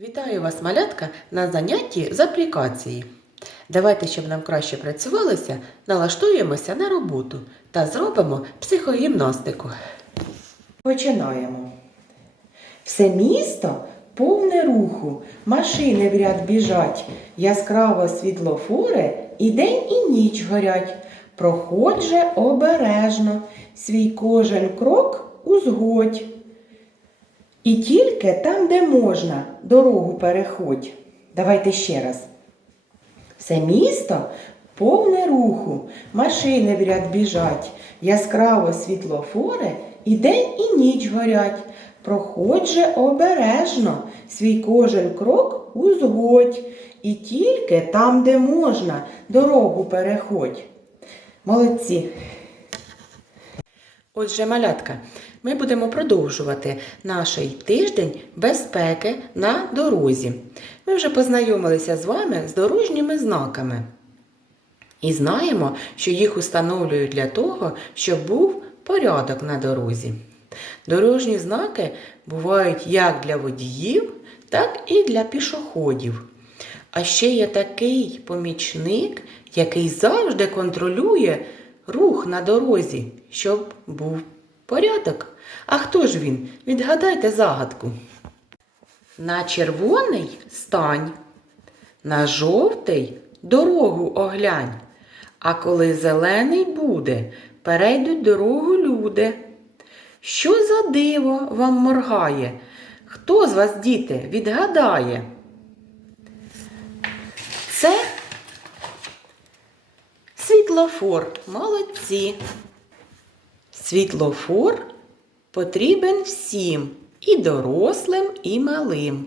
Вітаю вас, малятка, на занятті з аплікації. Давайте, щоб нам краще працювалося, налаштуємося на роботу та зробимо психогімнастику. Починаємо. Все місто повне руху, машини в ряд біжать, яскраво світлофори і день і ніч горять. Проходь же обережно, свій кожен крок узгодь. І тільки там, де можна, дорогу переходь. Давайте ще раз. Все місто повне руху, машини в ряд біжать, яскраво світлофори і день і ніч горять. Проходь же обережно, свій кожен крок узгодь, і тільки там, де можна, дорогу переходь. Молодці! Отже, малятка, ми будемо продовжувати наш тиждень безпеки на дорозі. Ми вже познайомилися з вами з дорожніми знаками. І знаємо, що їх установлюють для того, щоб був порядок на дорозі. Дорожні знаки бувають як для водіїв, так і для пішоходів. А ще є такий помічник, який завжди контролює рух на дорозі, щоб був порядок. А хто ж він? Відгадайте загадку. На червоний стань, на жовтий дорогу оглянь. А коли зелений буде, перейдуть дорогу люди. Що за диво вам моргає? Хто з вас, діти, відгадає? Це світлофор. Молодці. Світлофор потрібен всім, і дорослим, і малим.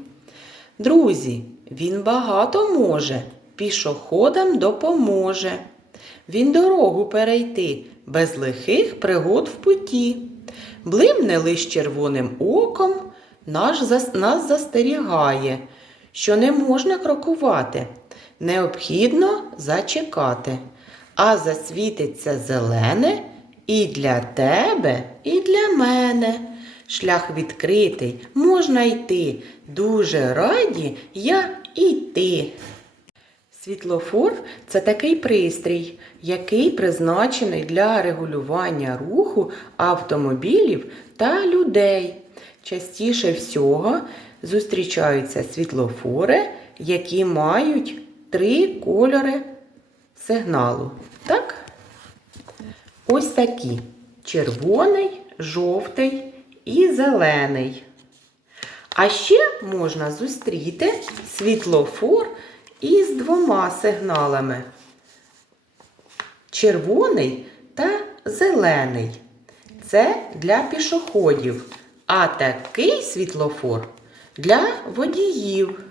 Друзі, він багато може, пішоходам допоможе. Він дорогу перейти без лихих пригод в путі. Блимне лиш червоним оком, наш нас застерігає, що не можна крокувати, необхідно зачекати. А засвітиться зелене і для тебе, і для мене. Шлях відкритий, можна йти. Дуже раді я і ти. Світлофор це такий пристрій, який призначений для регулювання руху автомобілів та людей. Частіше всього зустрічаються світлофори, які мають три кольори сигналу. Так? Ось такі: червоний, жовтий і зелений. А ще можна зустріти світлофор із двома сигналами: червоний та зелений. Це для пішоходів. А такий світлофор для водіїв.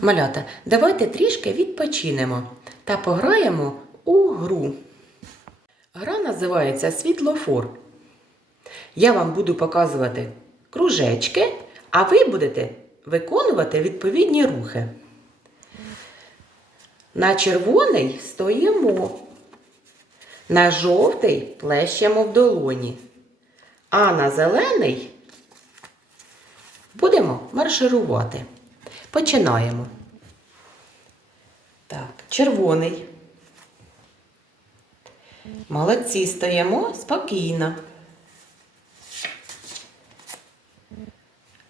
Малята, давайте трішки відпочинемо та пограємо у гру. Гра називається світлофор. Я вам буду показувати кружечки, а ви будете виконувати відповідні рухи. На червоний стоїмо, на жовтий плещемо в долоні, а на зелений будемо марширувати. Починаємо. Так, червоний. Молодці стоїмо спокійно.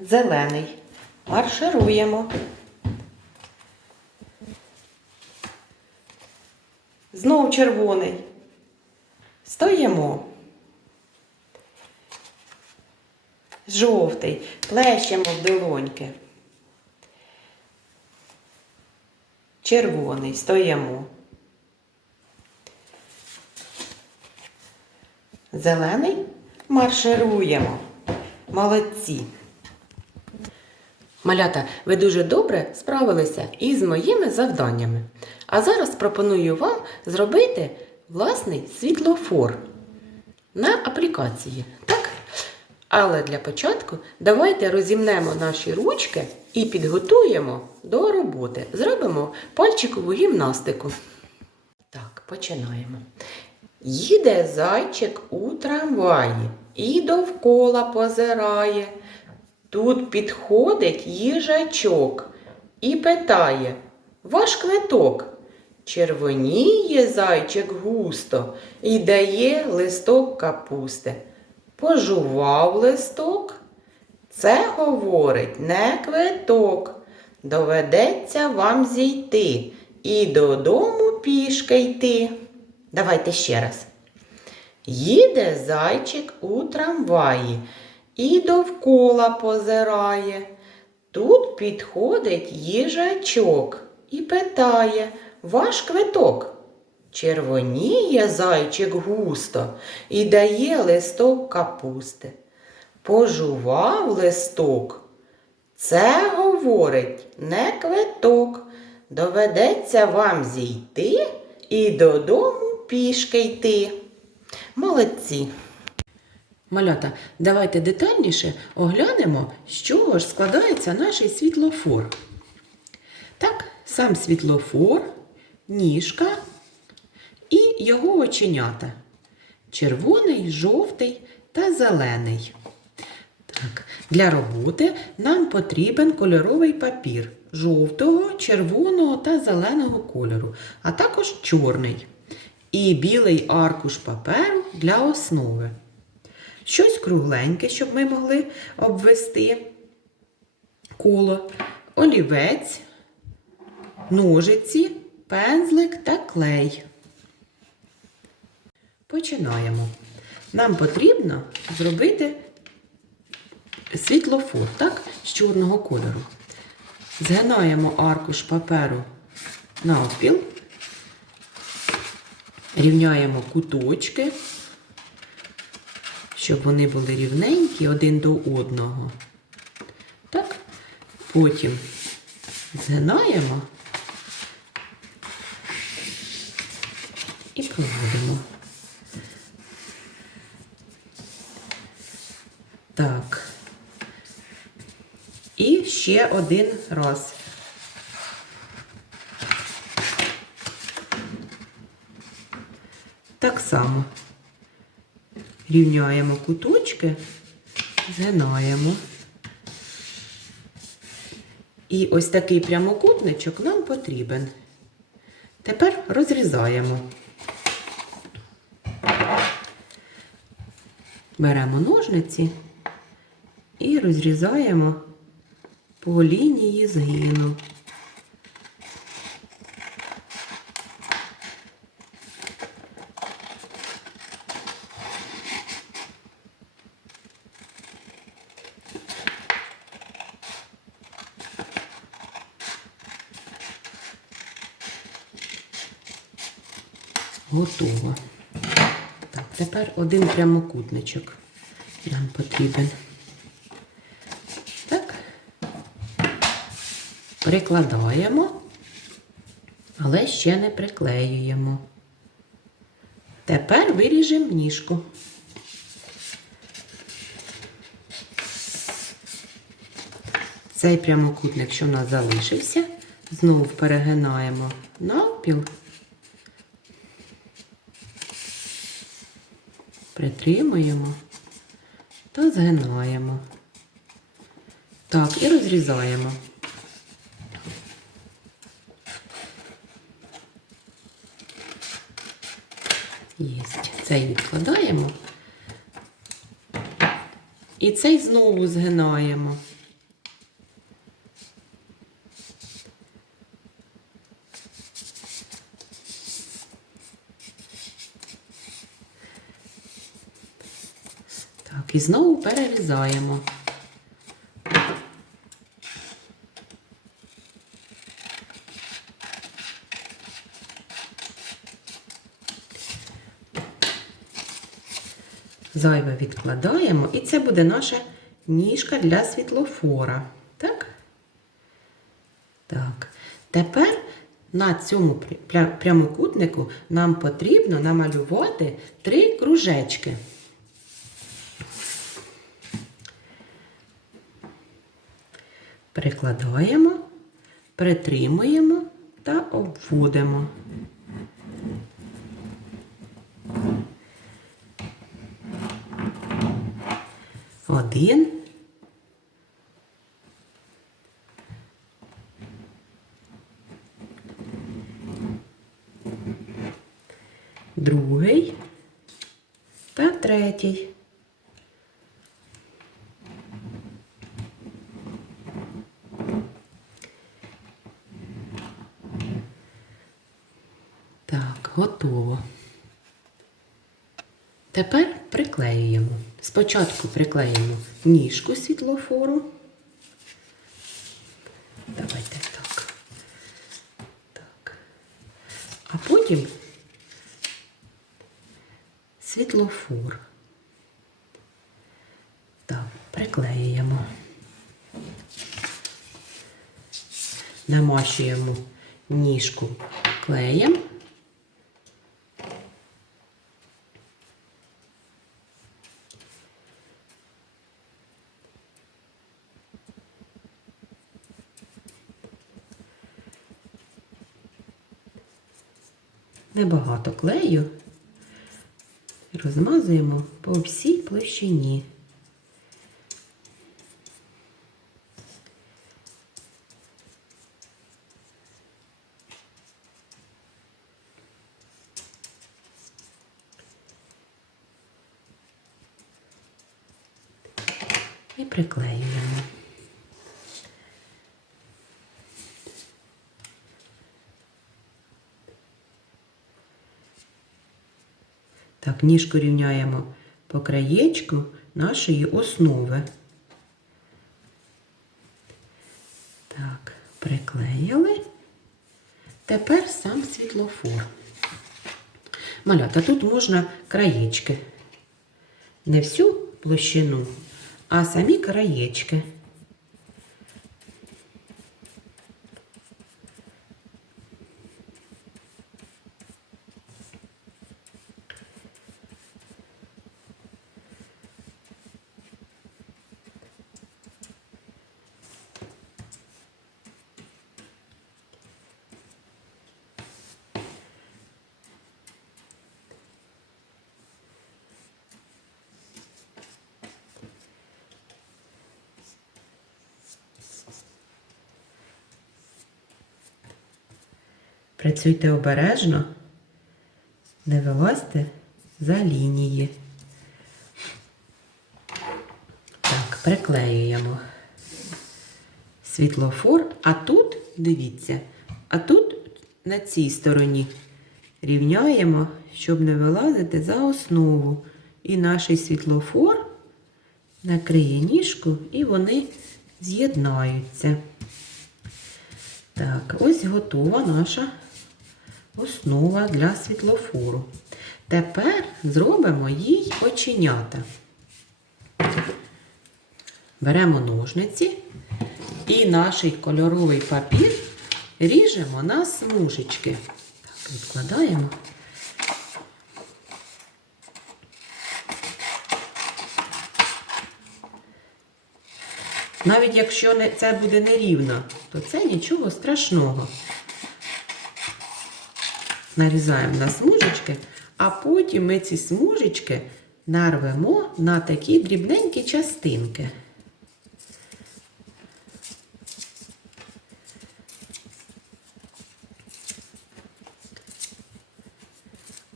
Зелений. Маршируємо. Знов червоний. Стоїмо. Жовтий. Плещемо в долоньки. Червоний. Стоїмо. Зелений. Маршируємо. Молодці. Малята, ви дуже добре справилися із моїми завданнями. А зараз пропоную вам зробити власний світлофор на аплікації. Так? Але для початку давайте розімнемо наші ручки і підготуємо до роботи. Зробимо пальчикову гімнастику. Так, починаємо. Їде зайчик у трамваї і довкола позирає. Тут підходить їжачок і питає Ваш квиток. Червоніє зайчик густо і дає листок капусти. Пожував листок. Це говорить не квиток. Доведеться вам зійти і додому пішки йти. Давайте ще раз. Їде зайчик у трамваї і довкола позирає. Тут підходить їжачок і питає ваш квиток. Червоніє зайчик густо і дає листок капусти. Пожував листок. Це говорить не квиток. Доведеться вам зійти і додому пішки йти. Молодці. Малята, давайте детальніше оглянемо, з чого ж складається наш світлофор. Так, сам світлофор, ніжка і його оченята. Червоний, жовтий та зелений. Так, для роботи нам потрібен кольоровий папір жовтого, червоного та зеленого кольору, а також чорний. І білий аркуш паперу для основи. Щось кругленьке, щоб ми могли обвести коло, олівець, ножиці, пензлик та клей. Починаємо. Нам потрібно зробити світлофор, так, з чорного кольору. Згинаємо аркуш паперу навпіл, рівняємо куточки, щоб вони були рівненькі один до одного. Так, потім згинаємо і проводимо. Так. І ще один раз. Так само рівняємо куточки, згинаємо. І ось такий прямокутничок нам потрібен. Тепер розрізаємо. Беремо ножниці і розрізаємо по лінії згину. Готово. Так, тепер один прямокутничок нам потрібен. Так, прикладаємо, але ще не приклеюємо. Тепер виріжемо ніжку. Цей прямокутник, що в нас залишився, знову перегинаємо навпіл. Притримуємо та згинаємо. Так, і розрізаємо. Єсть. Цей відкладаємо. І цей знову згинаємо. Так, і знову перерізаємо. Зайве відкладаємо, і це буде наша ніжка для світлофора. Так? Так. Тепер на цьому прямокутнику нам потрібно намалювати три кружечки. Прикладаємо, притримуємо та обводимо. Один, другий та третій. Так, готово. Тепер приклеюємо. Спочатку приклеїмо ніжку світлофору. Давайте так. Так. А потім світлофор. Так, приклеюємо. Намащуємо ніжку клеєм. Небагато клею розмазуємо по всій площині. І приклеюємо. Так, ніжку рівняємо по краєчку нашої основи. Так, приклеїли. Тепер сам світлофор. Малята, тут можна краєчки. Не всю площину, а самі краєчки. Працюйте обережно, не вилазьте за лінії. Так, приклеюємо світлофор, а тут, дивіться, а тут на цій стороні рівняємо, щоб не вилазити за основу. І наш світлофор накриє ніжку, і вони з'єднаються. Так, ось готова наша основа для світлофору. Тепер зробимо їй оченята. Беремо ножниці і наш кольоровий папір ріжемо на смужечки. Так, відкладаємо. Навіть якщо це буде нерівно, то це нічого страшного. Нарізаємо на смужечки, а потім ми ці смужечки нарвемо на такі дрібненькі частинки.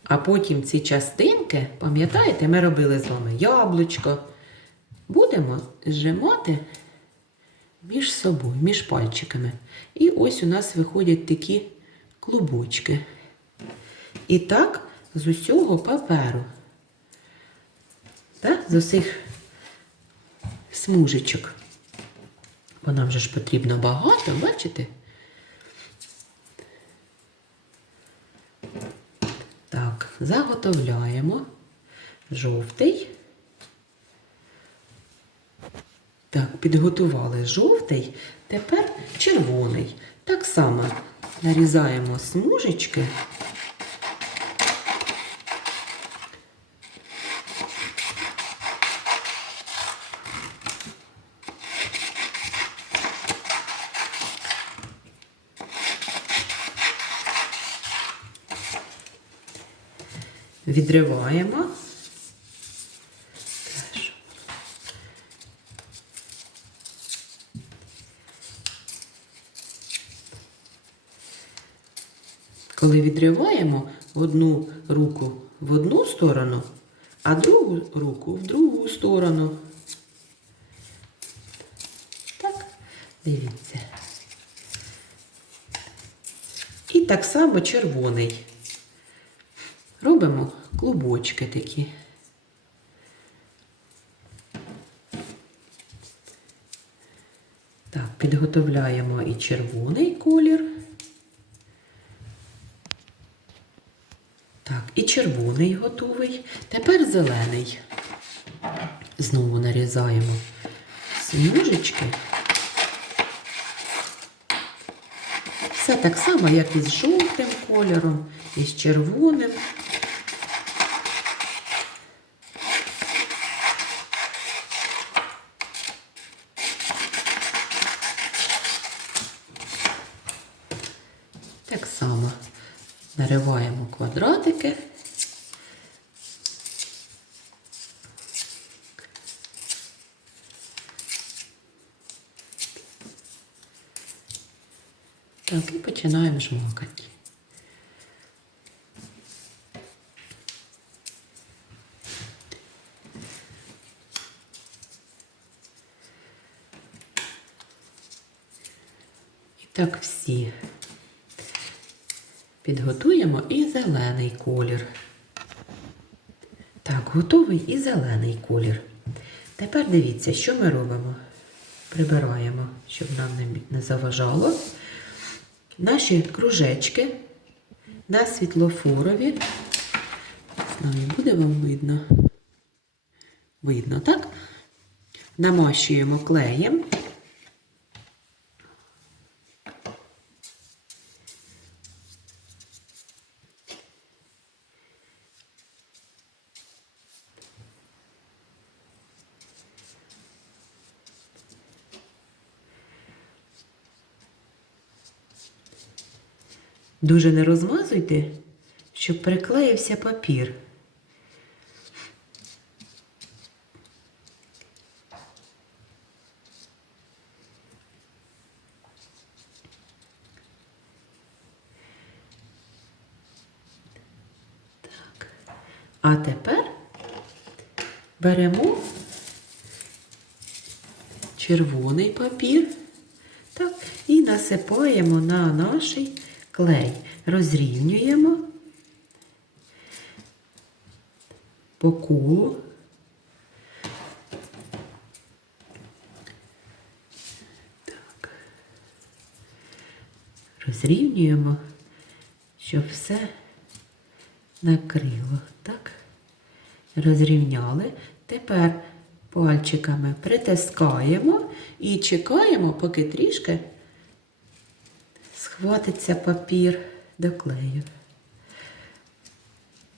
А потім ці частинки, пам'ятаєте, ми робили з вами яблучко, будемо зжимати між собою, між пальчиками. І ось у нас виходять такі клубочки. І так з усього паперу. Так, з усіх смужечок. Бо нам же ж потрібно багато, бачите? Так, заготовляємо жовтий. Так, підготували жовтий, тепер червоний. Так само нарізаємо смужечки. Відриваємо. Теж. Коли відриваємо, одну руку в одну сторону, а другу руку в другу сторону. Так, дивіться. І так само червоний. Робимо клубочки такі. Так, підготовляємо і червоний колір. Так, і червоний готовий. Тепер зелений. Знову нарізаємо смужечки. Все так само, як і з жовтим кольором, і з червоним. Так само нариваємо квадратики. Так, і починаємо жмакати. І так всі підготуємо і зелений колір. Так, готовий і зелений колір. Тепер дивіться, що ми робимо. Прибираємо, щоб нам не, заважало. Наші кружечки на світлофорові. Не знаю, буде вам видно. Видно, так? Намащуємо клеєм. Дуже не розмазуйте, щоб приклеївся папір. Так. А тепер беремо червоний папір так, і насипаємо на наш клей. Розрівнюємо по колу. Так. Розрівнюємо, щоб все накрило. Так? Розрівняли. Тепер пальчиками притискаємо і чекаємо, поки трішки схватиться папір до клею.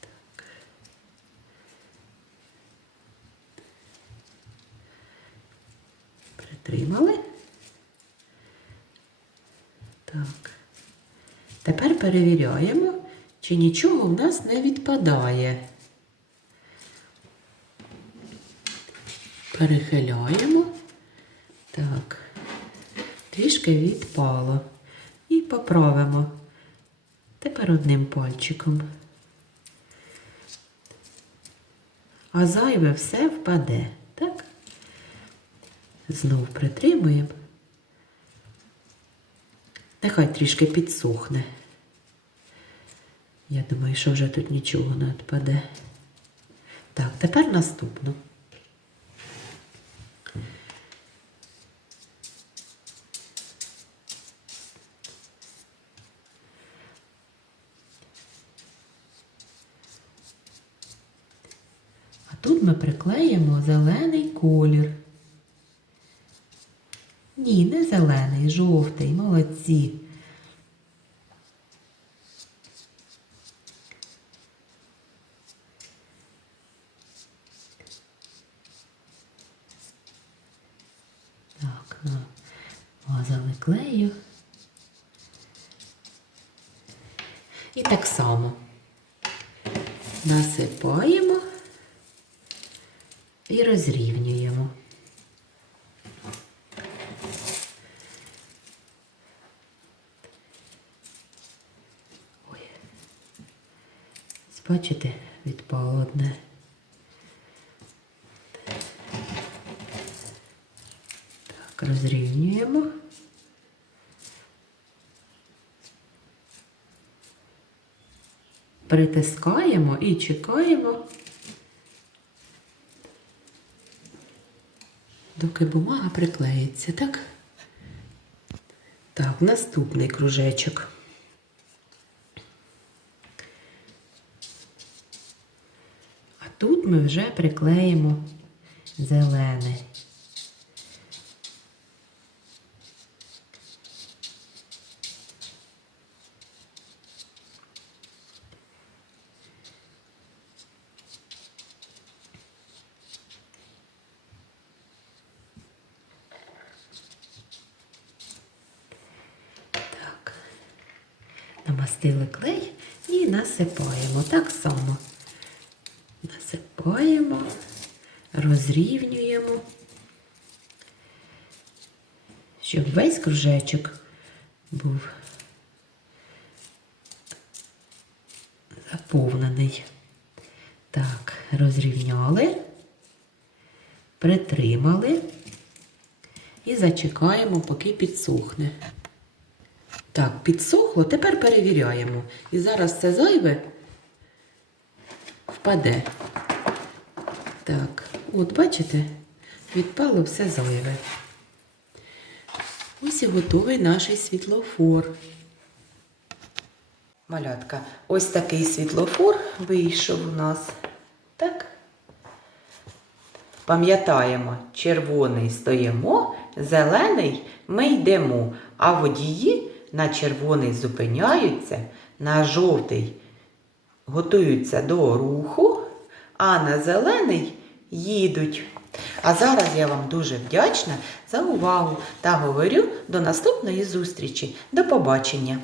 Так. Притримали. Так. Тепер перевіряємо, чи нічого в нас не відпадає. Перехиляємо. Так, трішки відпало. І поправимо. Тепер одним пальчиком. А зайве все впаде, так? Знов притримуємо. Нехай трішки підсохне. Я думаю, що вже тут нічого не відпаде. Так, тепер наступну. Ми приклеїмо зелений колір. Ні, не зелений, жовтий, молодці. Так, намазали клею. І так само насипаємо і розрівнюємо. Ой. Бачите, відпало одне. Так, розрівнюємо. Притискаємо і чекаємо, доки бумага приклеїться, так? Так, наступний кружечок. А тут ми вже приклеїмо зелений. Так. Намастили клей і насипаємо так само. Насипаємо, розрівнюємо, щоб весь кружечок був заповнений. Так, розрівняли, притримали і зачекаємо, поки підсохне. Так, підсохло, тепер перевіряємо. І зараз це зайве впаде. Так, от бачите, відпало все зайве. Ось і готовий наш світлофор. Малятка, ось такий світлофор вийшов у нас. Так? Пам'ятаємо, червоний стоїмо, зелений ми йдемо, а водії на червоний зупиняються, на жовтий готуються до руху, а на зелений їдуть. А зараз я вам дуже вдячна за увагу та говорю до наступної зустрічі. До побачення!